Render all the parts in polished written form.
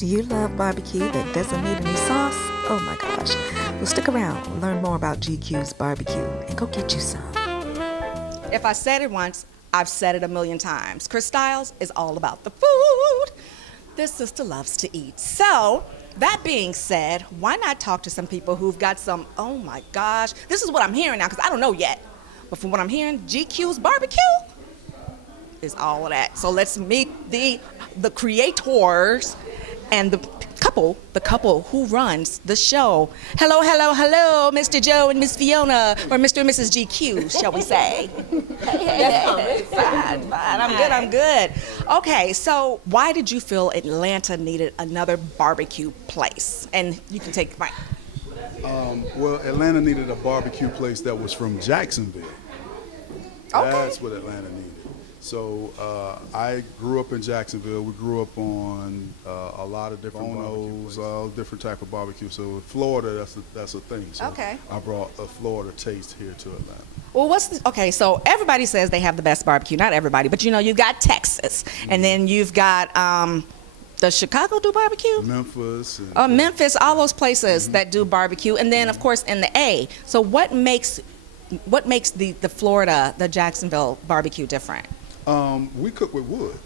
Do you love barbecue that doesn't need any sauce? Oh my gosh. Well, stick around, learn more about GQ's barbecue, and go get you some. If I said it once, I've said it a million times. Khrys Styles is all about the food. This sister loves to eat. So, that being said, why not talk to some people who've got some, oh my gosh, this is what I'm hearing now because I don't know yet. But from what I'm hearing, GQ's barbecue is all of that. So let's meet the creators and the couple who runs the show. Hello, hello, hello, Mr. Joe and Miss Fiona, or Mr. and Mrs. GQ, shall we say? Hey, fine. I'm good. Okay, so why did you feel Atlanta needed another barbecue place? And you can take mine. Well, Atlanta needed a barbecue place that was from Jacksonville. Okay. That's what Atlanta needed. So I grew up in Jacksonville. We grew up on a lot of different bonos, all different type of barbecue. So in Florida, that's a thing. So okay. I brought a Florida taste here to Atlanta. Well, okay, so everybody says they have the best barbecue. Not everybody, but you know, you got Texas, and then you've got does Chicago do barbecue? Memphis. Memphis, all those places that do barbecue. And then, of course, in the A. So what makes the Florida, the Jacksonville barbecue different? We cook with wood.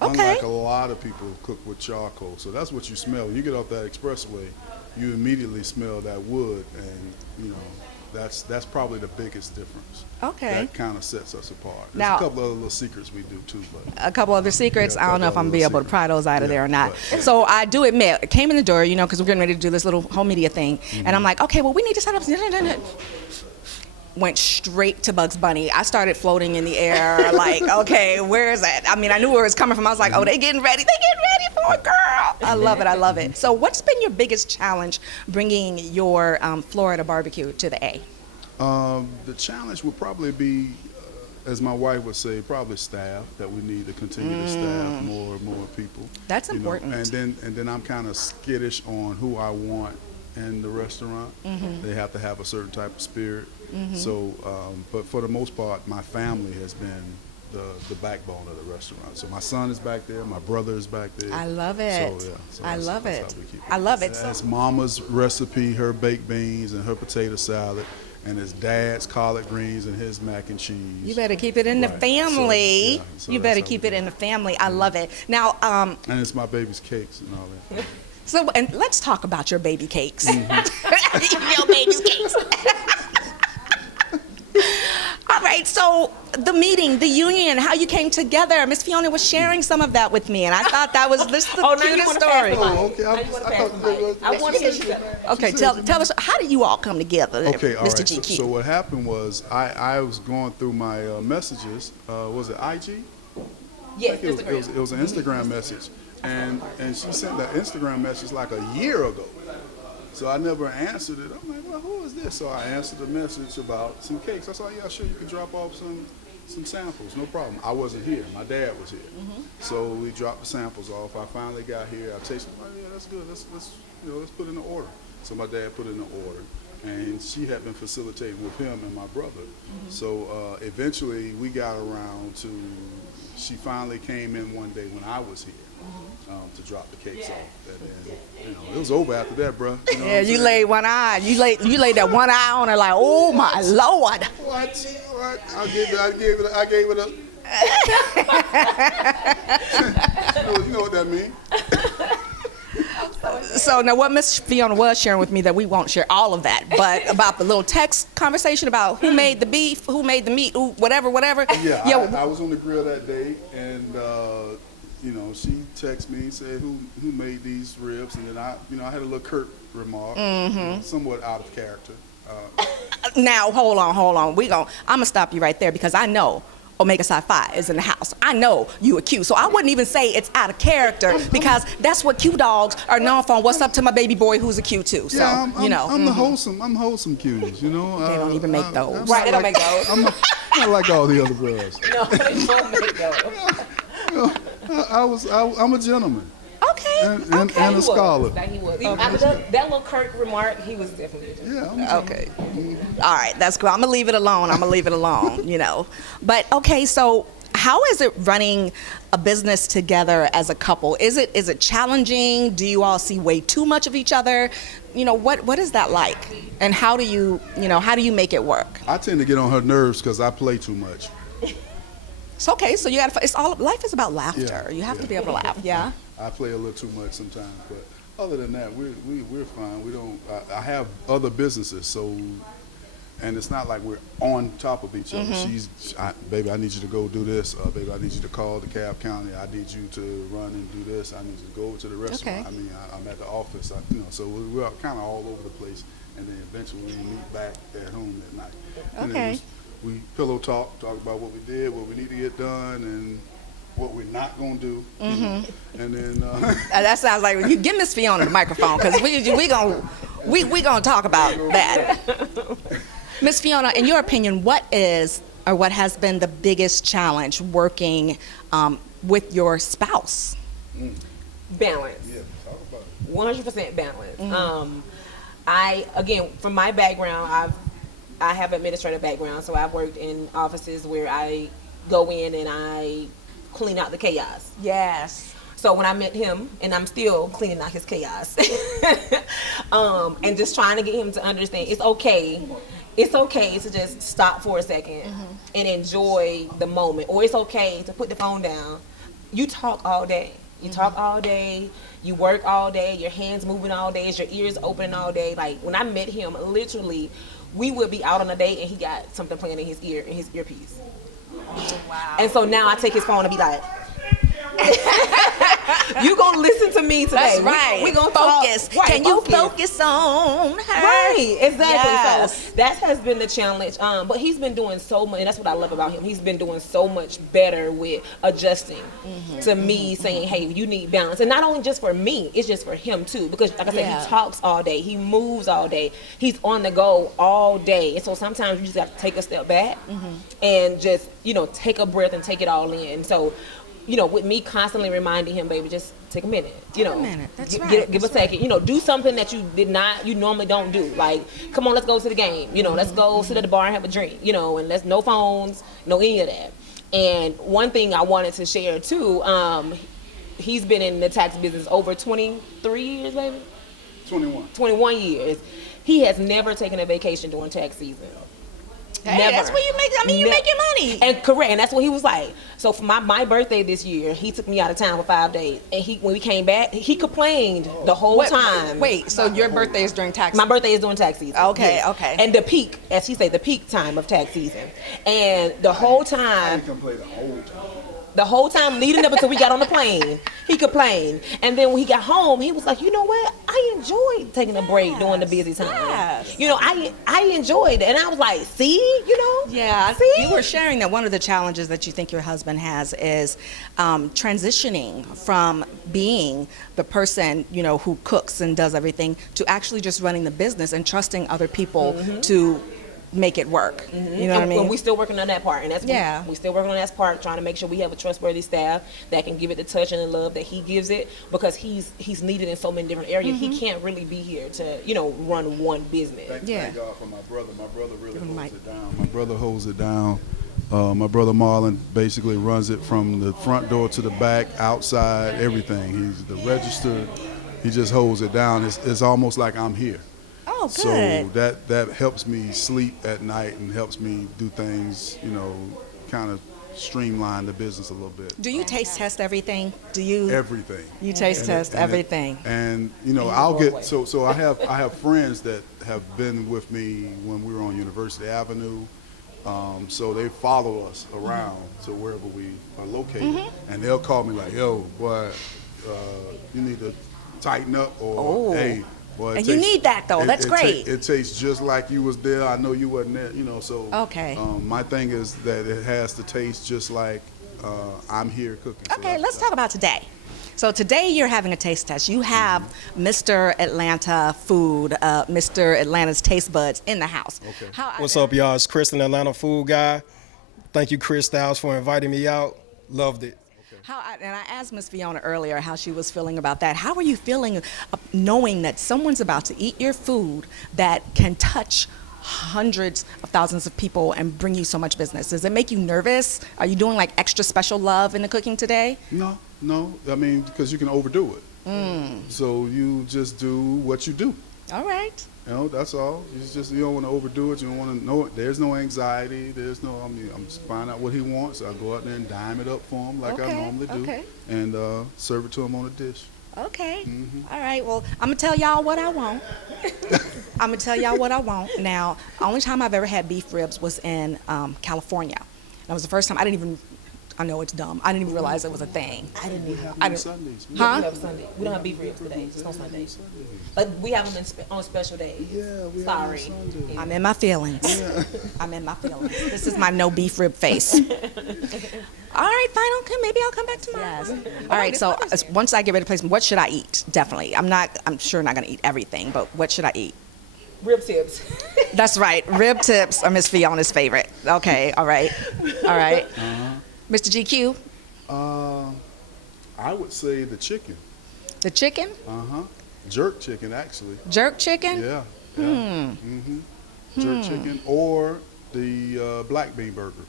Okay. Unlike a lot of people cook with charcoal. So that's what you smell. When you get off that expressway, you immediately smell that wood, and you know, that's probably the biggest difference. Okay. That kind of sets us apart. There's Now, a couple other little secrets we do too, but a couple other secrets. Yeah, I don't know if I'm gonna be able to pry those out of there or not. But, So I do admit, it came in the door, you know, because we're getting ready to do this little home media thing, and I'm like, okay, well, we need to set up. Went straight to Bugs Bunny. I started floating in the air, like, okay, where is it? I mean, I knew where it was coming from. I was like, oh, they getting ready for it, girl. I love it. So what's been your biggest challenge bringing your Florida barbecue to the A? the challenge would probably be, as my wife would say, probably staff, that we need to continue to staff more and more people. That's you know. important. And then I'm kind of skittish on who I want in the restaurant. They have to have a certain type of spirit. So, but for the most part, my family has been the backbone of the restaurant. So my son is back there, my brother is back there. I love it. So I love it. how we keep I love it. That's Mama's recipe, her baked beans and her potato salad, and his dad's collard greens and his mac and cheese. You better keep it in the family. So You better keep it in the family. I love it. Now, and it's my baby's cakes and all that. so and let's talk about your baby cakes. Your baby's cakes. All right, so the meeting, the union, how you came together. Miss Fiona was sharing some of that with me, and I thought that was the cutest story. Okay, I want to hear you. Okay, tell us, how did you all come together, Okay, all Mr. right. GQ? So what happened was I was going through my messages. Was it IG? Yes, It was an Instagram message, and she sent that Instagram message like a year ago. So I never answered it. I'm like, well, who is this? So I answered the message about some cakes. I said, yeah, sure, you can drop off some samples, no problem. I wasn't here. My dad was here. So we dropped the samples off. I finally got here. I tasted, oh yeah, that's good. Let's put in the order. So my dad put in the order, and she had been facilitating with him and my brother. So eventually we got around to, she finally came in one day when I was here. To drop the cakes off, and then it was over after that, bro. You know Yeah, you laid one eye. You laid that one eye on her like, oh my Lord. What? I gave it a. You know what that means? So now what Miss Fiona was sharing with me, that we won't share all of that, but about the little text conversation about who made the beef, who made the meat, whatever. Yeah, I was on the grill that day, and she texted me and said who made these ribs, and then I had a little curt remark, somewhat out of character. Now hold on. I'm gonna stop you right there, because I know Omega Psi Phi is in the house. I know you a Q, so I wouldn't even say it's out of character, because that's what Q dogs are known for. What's up to my baby boy who's a Q too? So Yeah, I'm the mm-hmm. I'm wholesome Qs. You know. They don't even make those. Right, they don't make those. I'm not like all the other brothers. No, they don't make those. I'm a gentleman. Okay. And a scholar. He was. That little curt remark, he was definitely. Yeah. I'm a Okay. All right, that's cool. I'm gonna leave it alone. But okay, so How is it running a business together as a couple? Is it challenging? Do you all see way too much of each other? What is that like? And how do you make it work? I tend to get on her nerves because I play too much. It's okay. So life is about laughter. Yeah, You have yeah. to be able to laugh. Yeah. I play a little too much sometimes, but other than that, we're fine. We don't. I have other businesses, so, and it's not like we're on top of each other. Baby, I need you to go do this. Baby, I need you to call the cab county. I need you to run and do this. I need you to go over to the restaurant. Okay. I mean, I'm at the office. So we're kind of all over the place, and then eventually we meet back at home at night. And Okay. then we pillow talk about what we did, what we need to get done, and what we're not gonna do. And then That sounds like you give Miss Fiona the microphone because we gonna talk about that. Miss Fiona, in your opinion, what is or what has been the biggest challenge working with your spouse? Balance. yeah, talk about it. 100% balance. Again, from my background, I have administrative background, so I've worked in offices where I go in and I clean out the chaos. Yes. So when I met him, and I'm still cleaning out his chaos, and just trying to get him to understand it's okay. It's okay to just stop for a second and enjoy the moment, or it's okay to put the phone down. You talk all day. You talk all day. You work all day. Your hands moving all day. Your ears opening all day. Like when I met him, literally, we would be out on a date and he got something playing in his ear, in his earpiece. Wow. And so now I take his phone and be like, you gonna listen to me today. That's right. We gonna focus. Talk. Right, Can you focus on her? Right, exactly. Yes. So that has been the challenge. But he's been doing so much, and that's what I love about him. He's been doing so much better with adjusting to me, saying, hey, you need balance. And not only just for me, it's just for him too. Because like I said, Yeah. he talks all day, he moves all day, he's on the go all day. And so sometimes you just have to take a step back and just, take a breath and take it all in. And so, with me constantly reminding him, baby, just take a minute. Take a minute. That's right. Give a second. Do something that you normally don't do. Like, come on, let's go to the game. Let's go sit at the bar and have a drink. And let's no phones, no any of that. And one thing I wanted to share too, he's been in the tax business over 23 years, baby. 21. 21 years. He has never taken a vacation during tax season. Hey, Never. that's where you make. You make your money. And correct, and that's what he was like. So for my birthday this year, he took me out of town for 5 days, and when we came back, he complained the whole time. Wait, so your birthday is during tax? My birthday is during tax season. Okay, yes. okay. And the peak, as he said, the peak time of tax season, and the whole I time. can play the whole time. The whole time leading up until we got on the plane, he complained. And then when he got home, he was like, you know what? I enjoyed taking a break during the busy time. Yes. I enjoyed it. And I was like, see, Yeah, See? you were sharing that one of the challenges that you think your husband has is transitioning from being the person, who cooks and does everything to actually just running the business and trusting other people to make it work. You know what I mean? And we still working on that part, and that's Yeah. we still working on that part, trying to make sure we have a trustworthy staff that can give it the touch and the love that he gives it, because he's needed in so many different areas. He can't really be here to run one business. Thank God for my brother. My brother really holds Mike. it down. My brother holds it down. My brother Marlon basically runs it from the front door to the back, outside, everything. He's the register. He just holds it down. It's almost like I'm here. Oh, So good. that helps me sleep at night and helps me do things, kind of streamline the business a little bit. Do you taste test everything? Do you? Everything. You taste test everything. And I'll get so I have friends that have been with me when we were on University Avenue. So they follow us around to wherever we are located, and they'll call me like, "Yo, boy, you need to tighten up," or "Hey." Well, And you need that, though. That's great. It tastes just like you was there. I know you wasn't there, so. Okay. My thing is that it has to taste just like I'm here cooking. So Okay, let's talk about today. So today you're having a taste test. You have Mr. Atlanta food, Mr. Atlanta's taste buds in the house. Okay. What's up, y'all? It's Khrys, an Atlanta food guy. Thank you, Chris Styles, for inviting me out. Loved it. And I asked Miss Fiona earlier how she was feeling about that. How are you feeling knowing that someone's about to eat your food that can touch hundreds of thousands of people and bring you so much business? Does it make you nervous? Are you doing like extra special love in the cooking today? No. I mean, because you can overdo it. So you just do what you do. All right. You know, that's all. You don't want to overdo it. You don't want to know it. There's no anxiety. I'm just find out what he wants. I go out there and dime it up for him like I normally do, and serve it to him on a dish. Okay. All right. Well, I'm gonna tell y'all what I want. I'm gonna tell y'all what I want. Now, the only time I've ever had beef ribs was in California. That was the first time. I know it's dumb. I didn't even realize it was a thing. I didn't even. On Sundays. We have Sunday. We don't have beef ribs today. It's on Sunday. But we have them on special days. Yeah, we Sorry. have on Sunday. I'm in my feelings. I'm in my feelings. This is my no beef rib face. All right, fine. Okay, maybe I'll come back tomorrow. Yes. All right. So once I get ready to place, what should I eat? Definitely. I'm sure not gonna eat everything, but what should I eat? Rib tips. That's right. Rib tips are Miss Fiona's favorite. Okay. All right. Mr. GQ. I would say the chicken. The chicken? Jerk chicken, actually. Jerk chicken? Yeah. Jerk chicken or the black bean burger.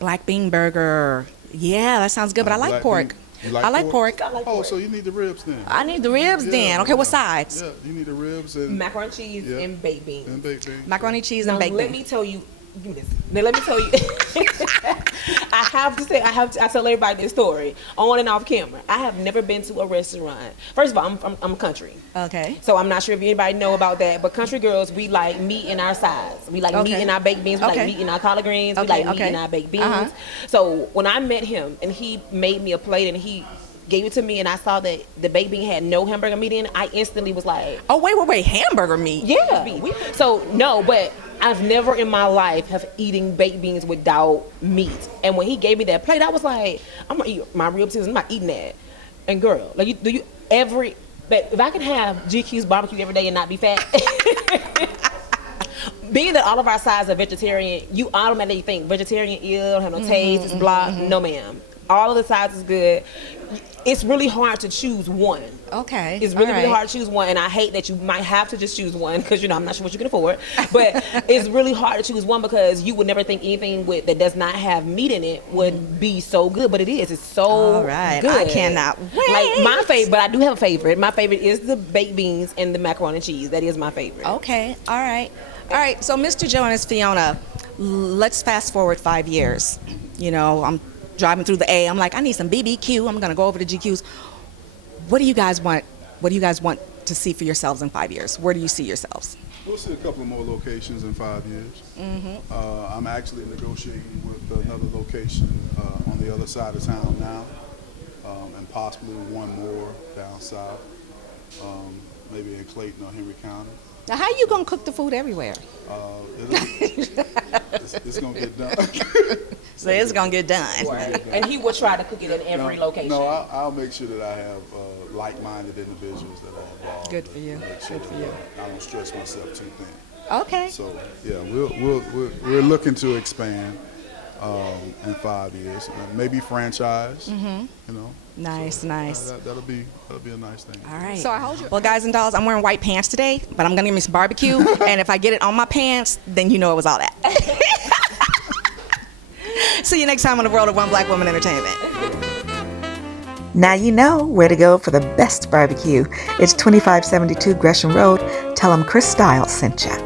Black bean burger. Yeah, that sounds good, but I like pork. You like I like pork. So you need the ribs then. I need the ribs then. Okay, what sides? Yeah, you need the ribs and Macaroni and cheese and baked beans. Macaroni, cheese, and Now, baked let beans. me tell you. Now let me tell you. I tell everybody this story on and off camera. I have never been to a restaurant. First of all, I'm country. Okay. So I'm not sure if anybody know about that, but country girls, we like meat in our sides. We like meat in our baked beans. We like meat in our collard greens. We like meat in our baked beans. So when I met him and he made me a plate and he gave it to me and I saw that the baked bean had no hamburger meat in it, I instantly was like, oh, wait, hamburger meat? Yeah. So no, but I've never in my life have eaten baked beans without meat. And when he gave me that plate, I was like, I'm gonna eat my ribs. I'm not eating that. And girl, like but if I could have GQ's barbecue every day and not be fat, being that all of our sides are vegetarian, you automatically think vegetarian don't have no taste, it's blah. No, ma'am. All of the sides is good. It's really hard to choose one. Okay. It's really hard to choose one, and I hate that you might have to just choose one because I'm not sure what you can afford. But it's really hard to choose one because you would never think anything that does not have meat in it would be so good, but it is. It's so good. I cannot wait. Like my favorite, but I do have a favorite. My favorite is the baked beans and the macaroni and cheese. That is my favorite. Okay. All right. So Mr. Joe and Miss Fiona, let's fast forward 5 years. I'm driving through the A. I'm like, I need some BBQ. I'm gonna go over to GQ's. What do you guys want? What do you guys want to see for yourselves in 5 years? Where do you see yourselves? We'll see a couple more locations in 5 years. I'm actually negotiating with another location on the other side of town now, and possibly one more down south, maybe in Clayton or Henry County. Now, how are you gonna cook the food everywhere? It's gonna get done. So it's gonna get done. And he will try to cook it in every location. No, I'll make sure that I have like-minded individuals that are involved. Good for you. Good for you. I don't stretch myself too thin. Okay. So yeah, we're looking to expand in 5 years, maybe franchise. Nice. That'll be a nice thing. All right. So I hold you. Well, guys and dolls, I'm wearing white pants today, but I'm gonna give me some barbecue, and if I get it on my pants, then you know it was all that. See you next time on the World of One Black Woman Entertainment. Now you know where to go for the best barbecue. It's 2572 Gresham Road. Tell them Khrys Styles sent ya.